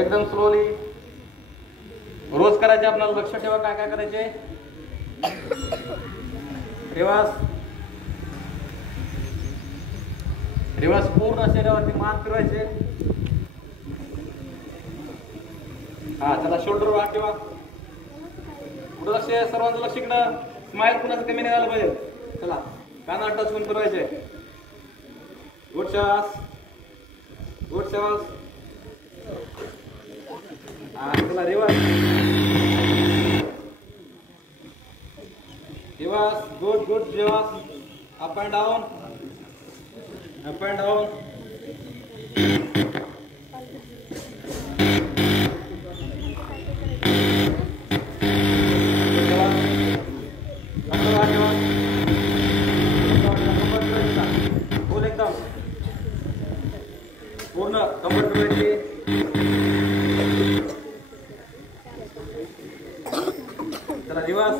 एकदम स्लोली रोज करायचे. आपल्याला लक्ष ठेवा काय काय करायचे. रिवर्स रिवर्स पूर्ण शरीरावरती मान फिरवायचे. हा चला शोल्डर वर ठेवा. पुढे लक्ष सर्वांचं लक्ष इकडं. स्माइल कुणाचं कमी नाही झालं पाहिजे. चला काना टच करून फिरवायचे. गुड श्वास गुड श्वास. हा चला reverse reverse good good reverse. Up and down up and down. पूर्ण कंबर फिरवायची. चला रिवर्स.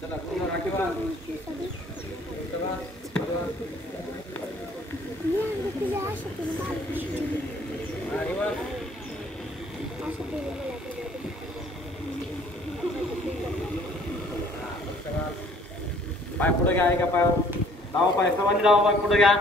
चला पूर्ण राखीवा. पाय पुढे घ्या. का पाय डावा पाय सर्वांनी डावा पाय पुढे घ्या.